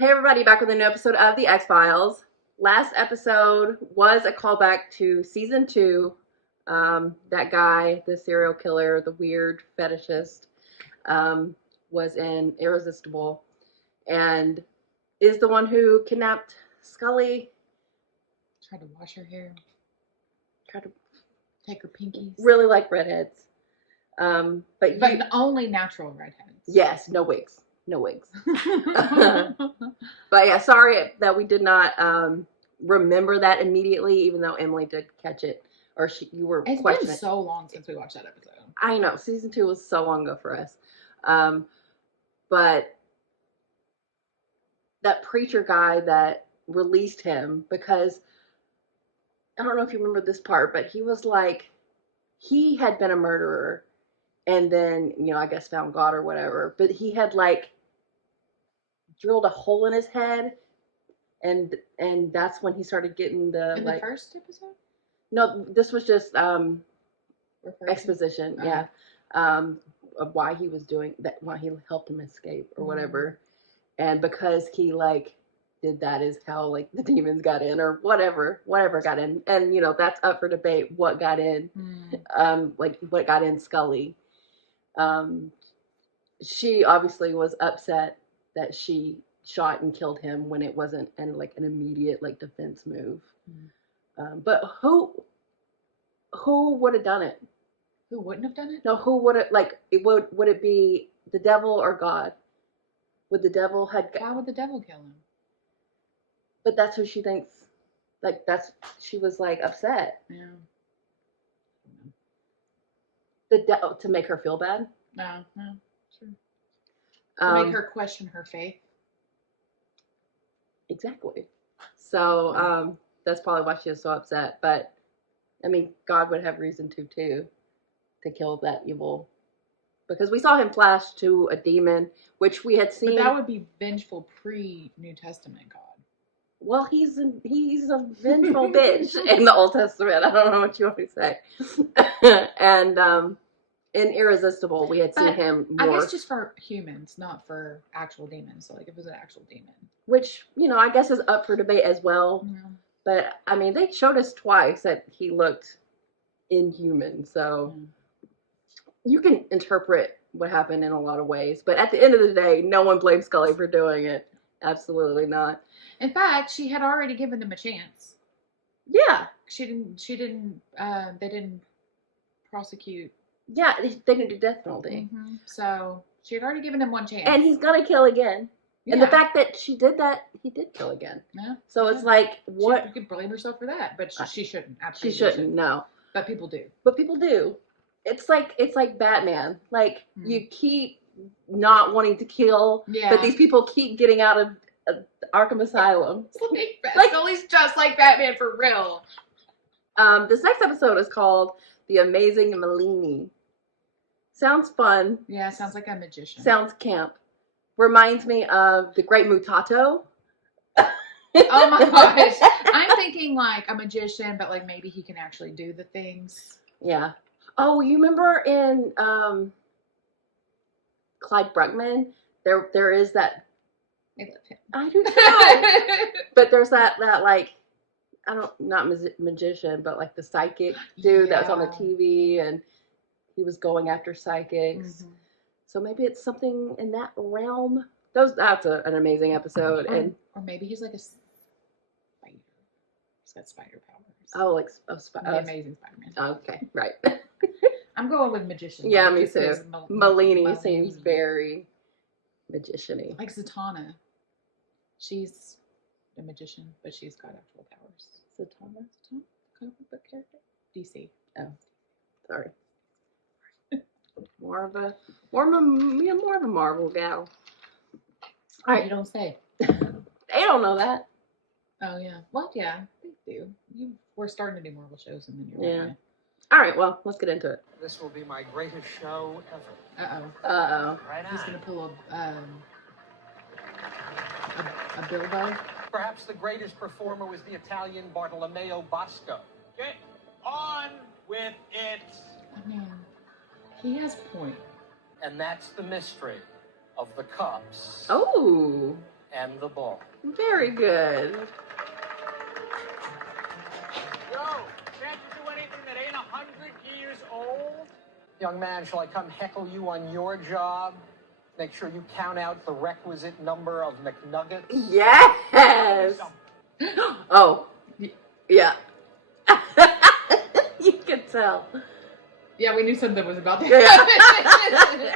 Hey everybody, back with a new episode of The X-Files. Last episode was a callback to season 2. That guy, the serial killer, the weird fetishist, was in Irresistible and is the one who kidnapped Scully. Tried to wash her hair. Tried to take her pinkies. Really like redheads. But only natural redheads. Yes, no wigs. No wigs. But yeah, sorry that we did not remember that immediately, even though Emily did catch it, or you were questioning. It's been so long since we watched that episode. I know, season 2 was so long ago for us. But that preacher guy that released him, because I don't know if you remember this part, but he was like, he had been a murderer and then, I guess found God or whatever, but he had like drilled a hole in his head, and that's when he started getting the first episode. No, this was just exposition. Oh. Yeah, of why he was doing that, why he helped him escape or whatever, and because he like did that is how like the demons got in or whatever got in, and that's up for debate what got in, like what got in Scully. She obviously was upset that she shot and killed him when it wasn't an immediate like defense move. But who would have done it? Who wouldn't have done it? No, who would it would it be the devil or God? Would the devil Why would the devil kill him? But that's who she thinks. Like she was like upset. Yeah. The devil to make her feel bad. No, sure. To make her question her faith. Exactly. So that's probably why she was so upset. But I mean, God would have reason to kill that evil, because we saw him flash to a demon, which we had seen. But that would be vengeful pre-New Testament God. Well, he's a vengeful bitch in the Old Testament. I don't know what you want me to say. And in Irresistible, we had seen him more. I guess just for humans, not for actual demons. So, like, if it was an actual demon. Which, I guess is up for debate as well. Yeah. But, I mean, they showed us twice that he looked inhuman. So, you can interpret what happened in a lot of ways. But at the end of the day, no one blames Scully for doing it. Absolutely not. In fact, she had already given him a chance. Yeah. They didn't prosecute. Yeah, they didn't do death penalty. Mm-hmm. So she had already given him one chance. And he's gonna kill again. Yeah. And the fact that she did that, he did kill again. Yeah. So it's like, what? You could blame herself for that, but she shouldn't. Absolutely she shouldn't, no. But people do. It's like Batman. Like, you keep not wanting to kill, but these people keep getting out of Arkham Asylum. Scully's just like Batman for real. This next episode is called The Amazing Malini. Sounds fun. Yeah, sounds like a magician. Sounds camp. Reminds me of The Great Mutato. Oh my gosh. I'm thinking like a magician, but like maybe he can actually do the things. Yeah. Oh, you remember in Clyde Bruckman? There is that. I love him. I do too. But there's that like, not magician, but like the psychic dude that was on the TV, and he was going after psychics. Mm-hmm. So maybe it's something in that realm. That's an amazing episode. Or maybe he's like a spider. He's got spider powers. Oh, like the Amazing Spider-Man. Okay, right. I'm going with magician. Yeah, me too. Malini seems very magician-y. Like Zatanna. She's a magician, but she's got actual powers. Zatanna? Comic book character? DC. Oh, sorry. More of a Marvel gal. All right, you don't say. They don't know that. Oh yeah. Well, yeah, they do. We're starting to do Marvel shows, and then you're right. All right, well, let's get into it. This will be my greatest show ever. Uh-oh. Right on. He's gonna pull a Bilbo. Perhaps the greatest performer was the Italian Bartolomeo Bosco. Get on with it. Oh, man. He has a point. And that's the mystery of the Cubs. Oh. and the ball. Very good. Yo, can't you do anything that ain't 100 years old? Young man, shall I come heckle you on your job? Make sure you count out the requisite number of McNuggets? Yes. Oh, yeah. You can tell. Yeah, we knew something was about to Yeah. happen.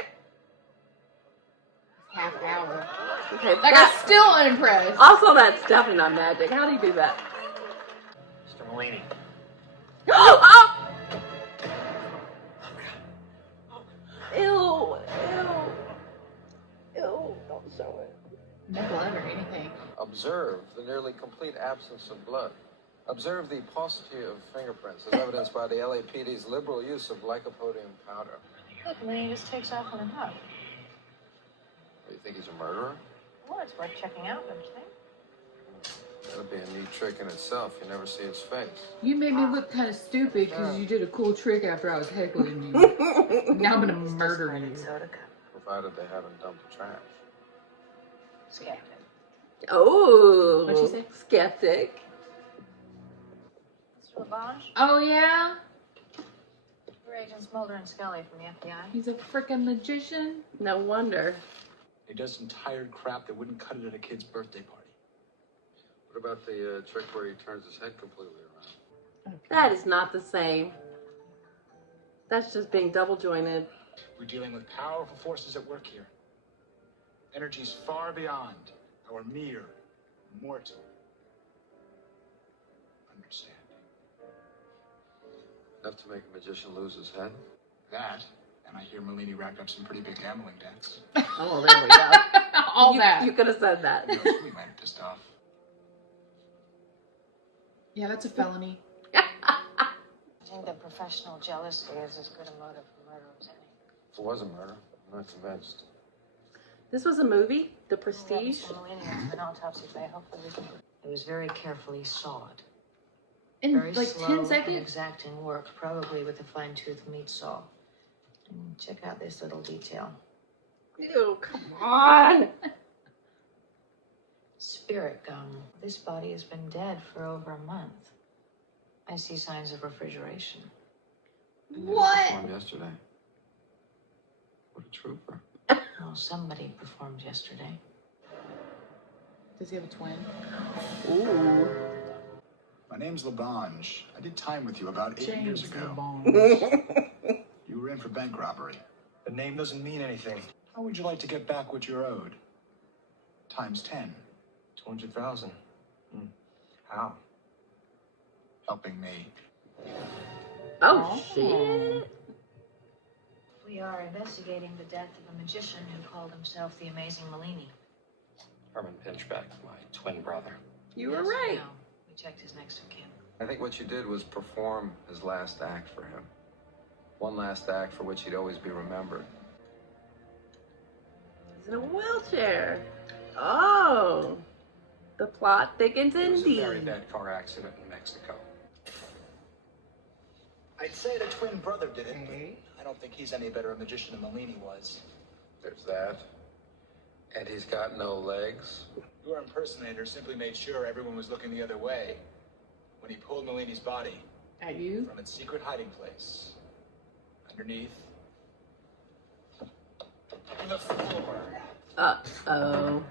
Half hour. Okay, Like, I'm still unimpressed. also, that's definitely not magic. How do you do that? Mr. Malini. Oh! Ew, ew, ew, don't show it. No blood or anything. Observe the nearly complete absence of blood. Observe the paucity of fingerprints as evidenced by the LAPD's liberal use of lycopodium powder. Look, Malini just takes off on a hug. You think he's a murderer? Well, it's worth checking out, don't you think? That'd be a neat trick in itself. You never see his face. You made me look kind of stupid because you did a cool trick after I was heckling you. Now I'm gonna murder you. Soda cup. Provided they haven't dumped the trash. Skeptic. Oh, What'd she say? Skeptic. Mr. Labange, Oh yeah? we're agents Mulder and Scully from the FBI. He's a freaking magician. No wonder. He does some tired crap that wouldn't cut it at a kid's birthday party. What about the trick where he turns his head completely around? That is not the same. That's just being double jointed. We're dealing with powerful forces at work here. Energies far beyond our mere mortal understanding. Enough to make a magician lose his head? That, and I hear Malini racked up some pretty big gambling debts. Oh, there we go. All that. You could have said that. Who knows, we might have pissed off. Yeah, that's a felony. I think that professional jealousy is as good a motive for murder as any. If it was a murder, I'm not convinced. This was a movie, The Prestige. Mr. Malini has been autopsy today. Hopefully we can... It was very carefully sawed. In Very like slow 10 and seconds? exacting work, probably with a fine-tooth meat saw. And check out this little detail. Ew, come on. Spirit gum. This body has been dead for over a month. I see signs of refrigeration. What? Performed yesterday. What a trooper. Well, somebody performed yesterday. Does he have a twin? Ooh. My name's Labange. I did time with you about 8 years James ago. LeBon. You were in for bank robbery. The name doesn't mean anything. How would you like to get back what you're owed? Times 10. 200,000. How? Helping me. Oh, shit. We are investigating the death of a magician who called himself the Amazing Malini. Herman Pinchbeck, my twin brother. You were Yes, right. no. We checked his next of kin. I think what you did was perform his last act for him. One last act for which he'd always be remembered. He's in a wheelchair. Oh. The plot thickens It was a very indeed. bad car accident in Mexico. I'd say the twin brother did it, Okay. but I don't think he's any better a magician than Malini was. There's that. And he's got no legs. Your impersonator simply made sure everyone was looking the other way when he pulled Malini's body At you? from its secret hiding place. Underneath. In the floor. Uh-oh.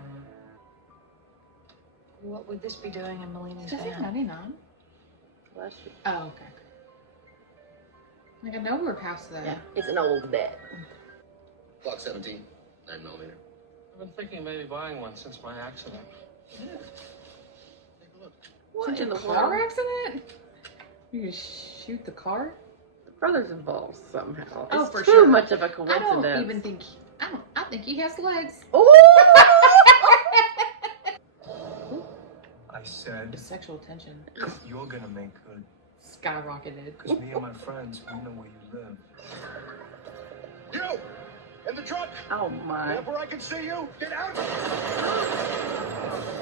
What would this be doing in Malini's Is he van? 99? Bless you. Oh, okay. Like, I know we're past that. Yeah, it's an old bet. Block 17, 9mm. I've been thinking of maybe buying one since my accident. Take a look. What Since in the car world? accident? You can shoot the car? The brother's involved somehow. Oh, It's for too sure. much of a I coincidence. don't even think. I think he has legs. Ooh! I said, The sexual tension you're gonna make good. skyrocketed. Because me and my friends, we know where you live. You! In the truck! Oh my. Where I can see you! Get out!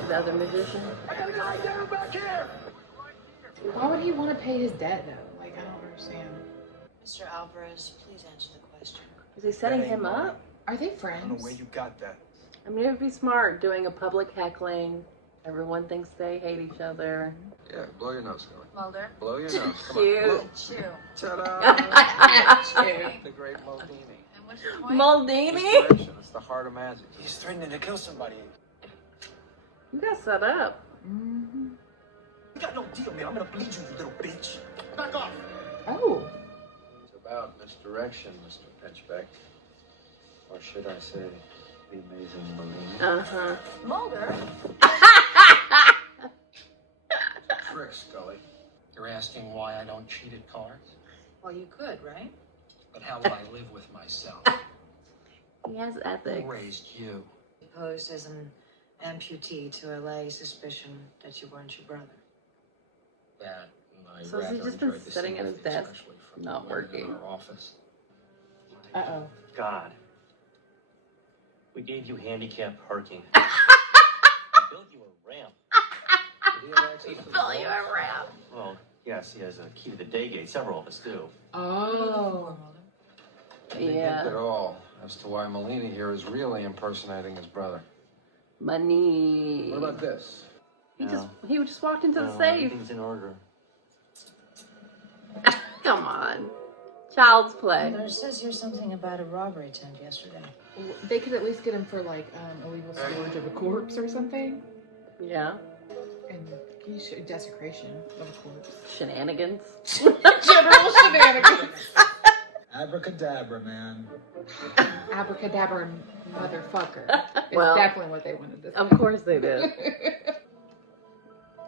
The other magician. I got a guy down back here! Why would he want to pay his debt though? Like, I don't understand. Mr. Alvarez, please answer the question. Is he setting That ain't him mine. up? Are they I don't know friends? where you got that. I mean, it would be smart doing a public heckling. Everyone thinks they hate each other. Yeah, blow your nose, Scully. Mulder. Blow your nose. Come Cute. on. Blow. Chew. Ta-da! The great Maldini. And what's your point? Maldini? Inspiration. It's the heart of magic. He's threatening to kill somebody. You got set up. Mm-hmm. You got no deal, man. I'm gonna bleed you, you little bitch. Back off. Oh. It's about misdirection, Mr. Pinchbeck. Or should I say, the amazing Malini. Uh-huh. Mulder. Trick, Scully. You're asking why I don't cheat at cards? Well, you could, right? But how would I live with myself? He has Who ethics. raised you? Posed as an amputee to allay suspicion that you weren't your brother. That and I So has he rather just been enjoyed the sitting at his sympathy, desk, especially from not the women working? in our office. Uh-oh. God. We gave you handicap parking. We built you a ramp. Did he have access to the Fill you vaults? around. Well, yes, he has a key to the day gate. Several of us do. Oh. Any hint Yeah. at all as to why Malini here is really impersonating his brother? Money. What about this? He No. just walked into the No, safe. everything's in order. Come on. Child's play. There says here something about a robbery attempt yesterday. They could at least get him for like illegal storage of a corpse or something. Yeah. And desecration of a corpse. Shenanigans. General shenanigans. Abracadabra, man. Abracadabra motherfucker. It's Well, definitely what they wanted to say. Of course they did.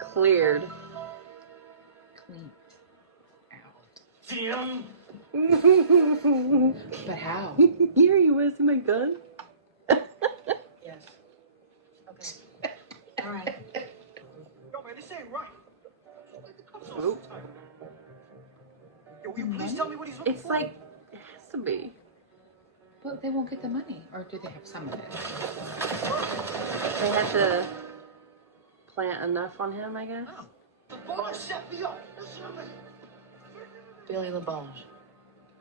Cleared. Clean out. Damn! But how? Here he was in my gun. Yes. Okay. All right. Yo, man, this ain't right. Oop. Yo, will you please tell me what he's looking It's for? like, it has to be. But they won't get the money. Or do they have some of it? They have to plant enough on him, I guess. The boss set me up. Listen to me. Billy LaBonge.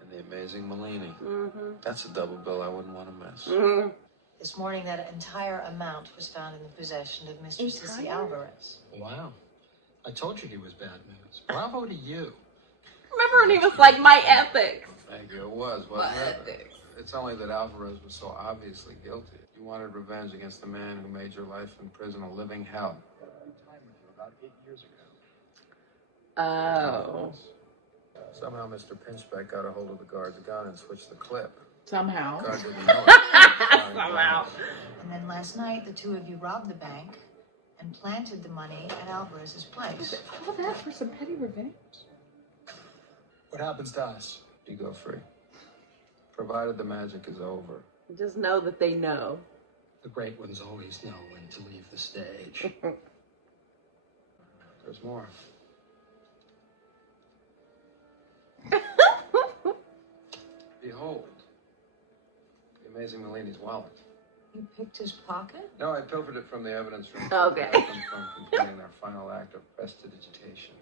And the amazing Malini. Mm-hmm. That's a double bill I wouldn't want to miss. Mm-hmm. This morning, that entire amount was found in the possession of Mr. Sissy Entire? Alvarez. Wow. I told you he was bad news. Bravo to you. Remember when he was like, my ethics? Thank you. It was, wasn't it? It's only that Alvarez was so obviously guilty. You wanted revenge against the man who made your life in prison a living hell. About 8 years ago. Oh. Somehow Mr. Pinchbeck got a hold of the guard's gun and switched the clip. Somehow. The guard didn't know it. Somehow. And then last night, the two of you robbed the bank and planted the money at Alvarez's place. All that for some petty revenge? What happens to us? You go free. Provided the magic is over. Just know that they know. The great ones always know when to leave the stage. There's more. Behold, the amazing Malini's wallet. You picked his pocket? No, I pilfered it from the evidence room. Okay. To prevent them from completing their final act of prestidigitation.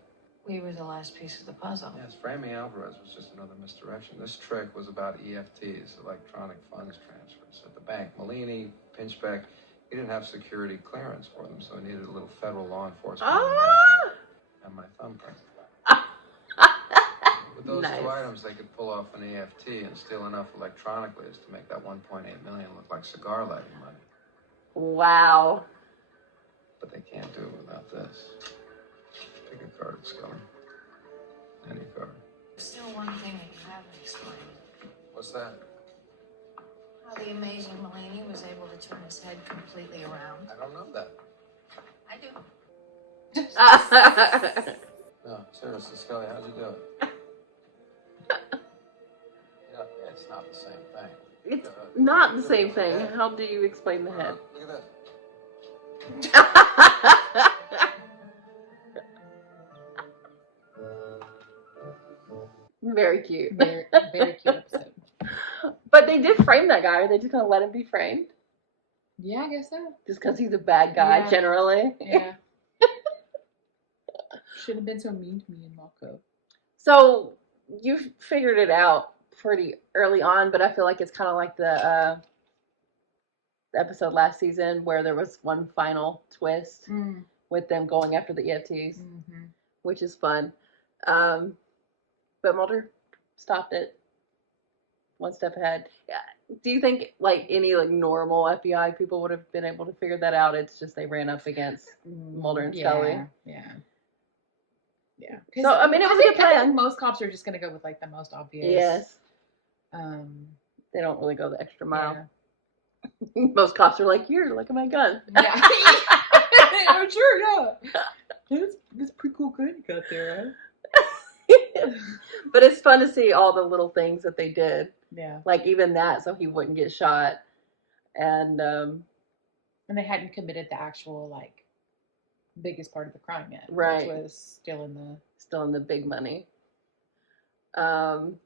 We were the last piece of the puzzle. Yes, framing Alvarez was just another misdirection. This trick was about EFTs, electronic funds transfers. At the bank, Malini, Pinchbeck, he didn't have security clearance for them, so he needed a little federal law enforcement and my thumbprint. With those Nice. two items, they could pull off an EFT and steal enough electronically as to make that 1.8 million look like cigar lighting money. Wow. But they can't do it without this. Pick a card, Scully. Any card. Still one thing that you haven't explained. What's that? How the amazing Maleeni was able to turn his head completely around. I don't know that. I do. No, seriously, Scully, how'd you do it? Yeah, it's not the same thing. It's not the same thing. How do you explain the head? Look at Very cute. Very, very cute episode. But they did frame that guy. Are they just gonna let him be framed? Yeah, I guess so. Just because he's a bad guy, Yeah. generally? Yeah. Shouldn't have been so mean to me in Mako. So, you figured it out pretty early on, but I feel like it's kind of like the episode last season where there was one final twist with them going after the EFTs, which is fun. But Mulder stopped it one step ahead. Yeah. Do you think like any like normal FBI people would have been able to figure that out? It's just they ran up against Mulder and Scully. Yeah. So I mean, it was a good I plan. think most cops are just gonna go with like the most obvious. Yes. They don't really go the extra mile. Yeah. Most cops are like, "Here, look at my gun." Yeah. I'm sure. Yeah. That's pretty cool gun you got there, huh? But it's fun to see all the little things that they did. Yeah. Like even that, so he wouldn't get shot, and they hadn't committed the actual like biggest part of the crime yet, right? Which was still in the big money. The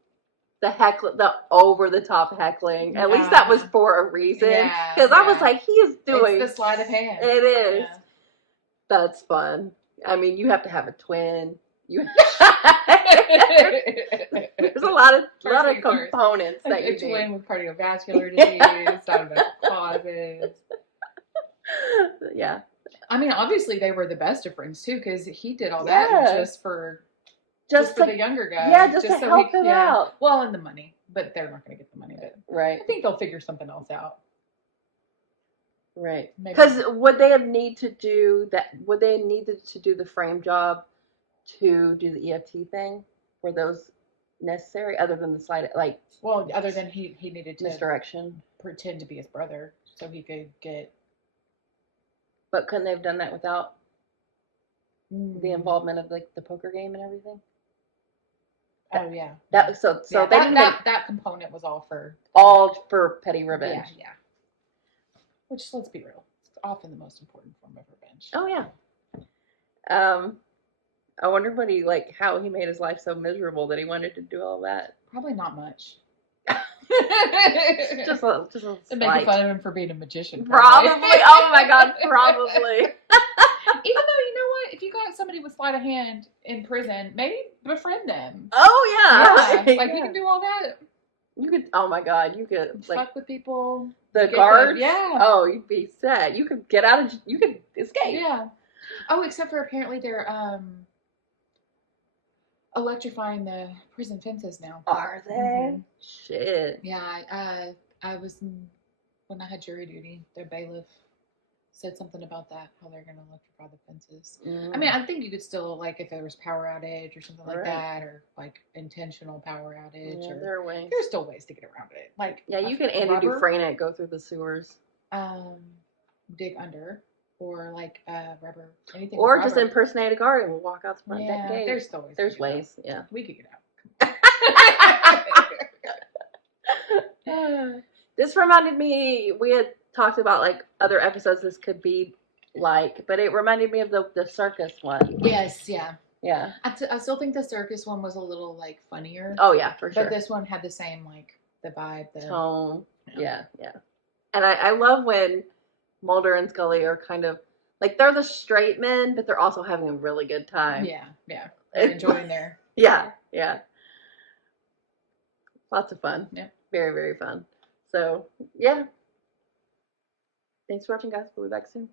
over the top heckling. At least that was for a reason. Because I was like, he is doing it's the sleight of hand. It is. Yeah. That's fun. I mean, you have to have a twin. There's a lot of components that you need. A twin with cardiovascular disease, diabetic causes. Yeah. I mean, obviously they were the best of friends too, because he did all that just for the younger guy. Yeah, just to help him out. Well, and the money, but they're not going to get the money. But right. I think they'll figure something else out. Right. Because would they have needed to do the frame job to do the EFT thing? Were those necessary other than the slide? Like, well, other than he needed to misdirection, pretend to be his brother so he could get. But couldn't they have done that without the involvement of like the poker game and everything? Oh yeah. That component was all for petty revenge. Yeah. Which, let's be real, it's often the most important form of revenge. Oh yeah. I wonder how he made his life so miserable that he wanted to do all that. Probably not much. just a and making fun of him for being a magician. Probably. Oh my god, probably. Even though, you know what? If you got somebody with sleight of hand in prison, maybe befriend them. Oh yeah. Yeah. Like you can do all that. You could. Oh my god, you could fuck with people. The guards. Yeah. Oh, you'd be set. You could get out of. You could escape. Yeah. Oh, except for apparently they're electrifying the prison fences now. Are they? Mm-hmm. Shit. Yeah. I was when I had jury duty. Their bailiff said something about that, how they're going to electrify the fences. I mean, I think you could still, like, if there was power outage or something like that, or, like, intentional power outage. Yeah, or there are ways. There's still ways to get around it. Like, yeah, you can Andy Dufresne it, go through the sewers. Dig under, or, like, rubber, anything. Or just impersonate a guard and we'll walk out the front that gate. There's still ways. There's ways, yeah. We could get out. This reminded me, we had talked about like other episodes this could be like, but it reminded me of the circus one. Yes, yeah. Yeah. I still think the circus one was a little like funnier. Oh yeah, for sure. But this one had the same like the vibe, the tone. Yeah. And I love when Mulder and Scully are kind of like they're the straight men, but they're also having a really good time. Yeah. They're enjoying their Yeah. Lots of fun. Yeah. Very, very fun. So yeah. Thanks for watching, guys. We'll be back soon.